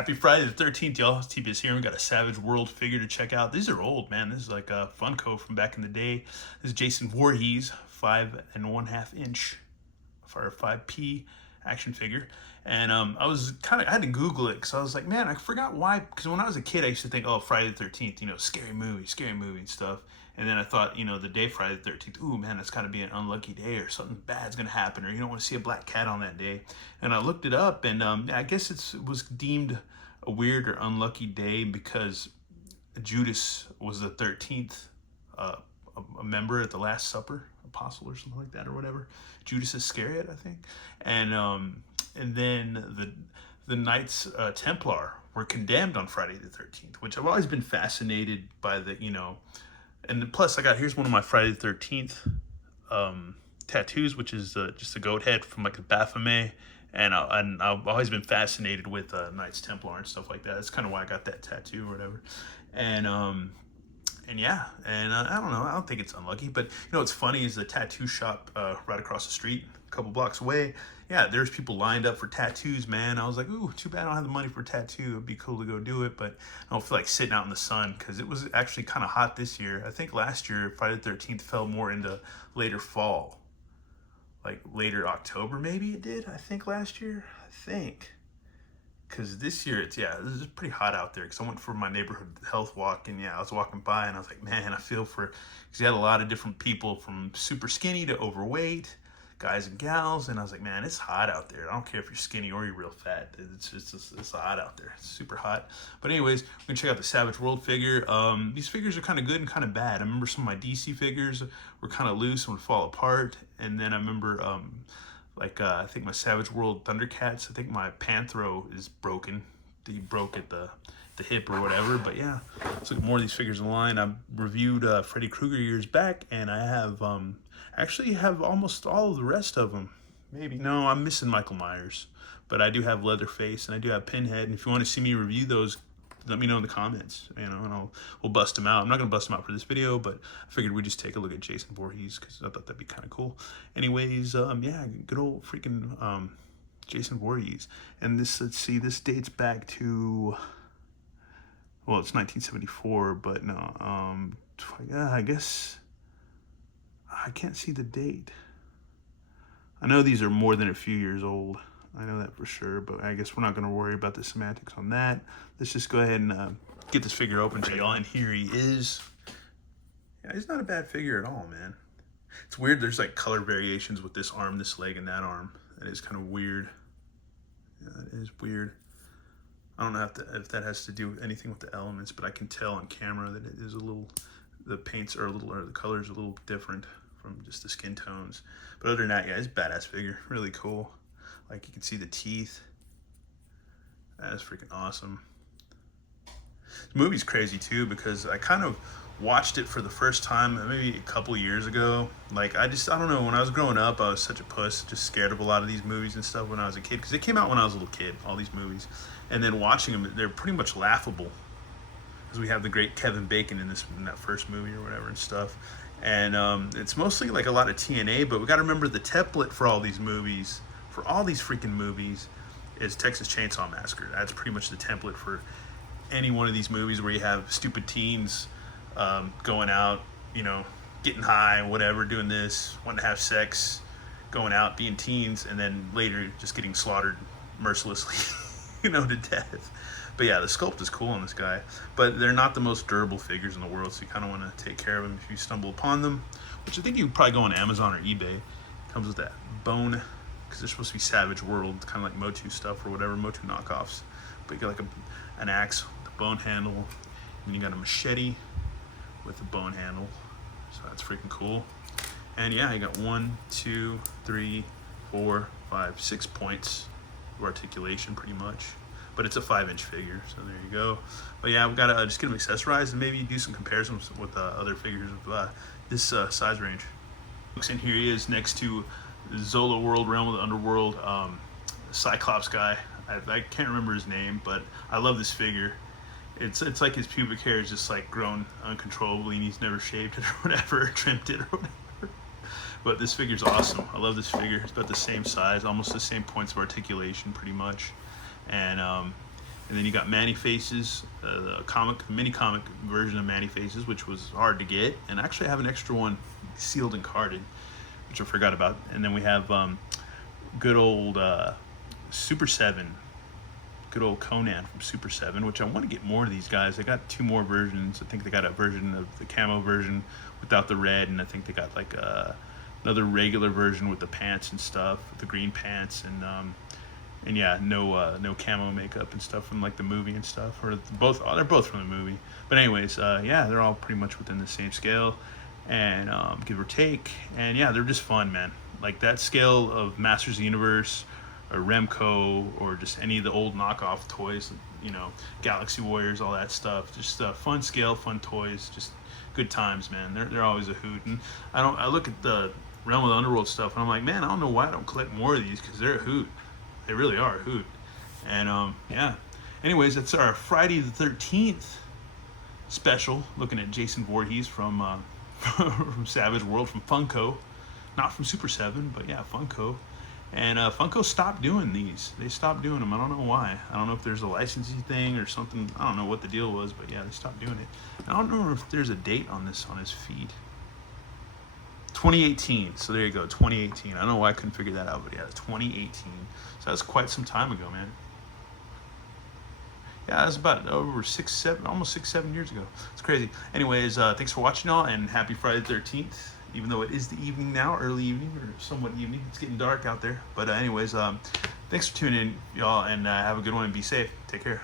Happy Friday the 13th, y'all. TBS here. We got a Savage World figure to check out. These are old, man. This is like a Funko from back in the day. This is Jason Voorhees, 5 1/2 inch for 5P action figure. And I had to Google it because I was like, man, I forgot why. Because when I was a kid, I used to think, oh, Friday the 13th, scary movie and stuff. And then I thought, the day Friday the 13th, ooh, man, that's got to be an unlucky day or something bad's going to happen, or you don't want to see a black cat on that day. And I looked it up, and I guess it was deemed a weird or unlucky day because Judas was the 13th a member at the Last Supper, apostle or something like that or whatever. Judas Iscariot, I think. And then the Knights Templar were condemned on Friday the 13th, which I've always been fascinated by and plus here's one of my Friday the 13th tattoos, which is just a goat head from like a Baphomet. And I've always been fascinated with Knights Templar and stuff like that. That's kind of why I got that tattoo or whatever. And yeah, and I don't know. I don't think it's unlucky, but what's funny is the tattoo shop right across the street, a couple blocks away. Yeah, there's people lined up for tattoos, man. I was like, ooh, too bad I don't have the money for a tattoo. It'd be cool to go do it, but I don't feel like sitting out in the sun because it was actually kind of hot this year. I think last year Friday the 13th fell more into later fall. Like later October, maybe it did, I think, last year. I think. Because this year, this is pretty hot out there. Because I went for my neighborhood health walk, and I was walking by, and I was like, man, I feel for... Because you had a lot of different people from super skinny to overweight, guys and gals, and I was like, man, it's hot out there. I don't care if you're skinny or you're real fat. It's hot out there. It's super hot. But anyways, we're going to check out the Savage World figure. These figures are kind of good and kind of bad. I remember some of my DC figures were kind of loose and would fall apart. And then I remember, I think my Savage World Thundercats, I think my Panthro is broken. He broke at the hip or whatever. But yeah, let's look at more of these figures in line. I reviewed Freddy Krueger years back, and I have actually have almost all of the rest of them. Maybe no, I'm missing Michael Myers, but I do have Leatherface and I do have Pinhead. And if you want to see me review those, let me know in the comments, and we'll bust them out. I'm not gonna bust them out for this video, but I figured we'd just take a look at Jason Voorhees because I thought that'd be kind of cool. Anyways, yeah, good old freaking Jason Voorhees. And this, let's see, this dates back to, well, it's 1974, but no, yeah, I guess I can't see the date. I know these are more than a few years old. I know that for sure, but I guess we're not going to worry about the semantics on that. Let's just go ahead and get this figure open to y'all. And here he is. Yeah, he's not a bad figure at all, man. It's weird. There's like color variations with this arm, this leg, and that arm. That is kind of weird. Yeah, it is weird. I don't know if that has to do anything with the elements, but I can tell on camera that it is a little, the paints are a little, or the colors are a little different from just the skin tones. But other than that, yeah, it's a badass figure. Really cool. Like, you can see the teeth. That is freaking awesome. This movie's crazy too because I kind of watched it for the first time maybe a couple years ago. Like, I don't know, when I was growing up, I was such a puss, just scared of a lot of these movies and stuff when I was a kid, because they came out when I was a little kid, all these movies. And then watching them, they're pretty much laughable, because we have the great Kevin Bacon in that first movie or whatever and stuff. And it's mostly like a lot of TNA, but we got to remember the template for all these movies, for all these freaking movies, is Texas Chainsaw Massacre. That's pretty much the template for any one of these movies where you have stupid teens going out, getting high, whatever, doing this, wanting to have sex, going out, being teens, and then later just getting slaughtered mercilessly, to death. But yeah, the sculpt is cool on this guy, but they're not the most durable figures in the world, so you kind of want to take care of them if you stumble upon them, which I think you would probably go on Amazon or eBay. It comes with that bone, because they're supposed to be Savage World, kind of like Motu stuff or whatever, Motu knockoffs. But you got like an axe with a bone handle, and you got a machete with a bone handle, so that's freaking cool. And yeah, you got 1, 2, 3, 4, 5, 6 points of articulation pretty much. But it's a 5-inch figure, so there you go. But yeah, we've got to just get them accessorized and maybe do some comparisons with other figures of this size range. And here he is next to Zola World, Realm of the Underworld, Cyclops guy. I can't remember his name, but I love this figure. It's like his pubic hair is just like grown uncontrollably, and he's never shaved it or whatever, or trimmed it or whatever. But this figure's awesome. I love this figure. It's about the same size, almost the same points of articulation, pretty much. And And then you got Manny Faces, the mini comic version of Manny Faces, which was hard to get. And actually, I have an extra one sealed and carded, which I forgot about. And then we have good old Super 7, good old Conan from Super 7, which I want to get more of these guys. They got 2 more versions. I think they got a version of the camo version without the red, and I think they got like another regular version with the pants and stuff, the green pants, and yeah, no camo makeup and stuff from like the movie and stuff, or both. They're both from the movie. But anyways, yeah, they're all pretty much within the same scale, and give or take. And yeah, they're just fun, man. Like that scale of Masters of the Universe or Remco or just any of the old knockoff toys, you know, Galaxy Warriors, all that stuff. Just fun scale, fun toys, just good times, man. They're always a hoot. And I look at the Realm of the Underworld stuff, and I'm like, man, I don't know why I don't collect more of these, because they're a hoot. They really are a hoot. And yeah. Anyways, that's our Friday the 13th special, looking at Jason Voorhees from from Savage World, from Funko, not from Super 7, but yeah, Funko. And Funko stopped doing these. They stopped doing them. I don't know why. I don't know if there's a licensing thing or something. I don't know what the deal was, but yeah, they stopped doing it. I don't know if there's a date on this on his feed. 2018. So there you go, 2018. I don't know why I couldn't figure that out, but yeah, 2018. So that's quite some time ago, man. Yeah, that's about over 6-7 years ago. It's crazy. Anyways, thanks for watching, all, and happy Friday the 13th. Even though it is the evening now, early evening or somewhat evening. It's getting dark out there. But anyways, thanks for tuning in, y'all, and have a good one and be safe. Take care.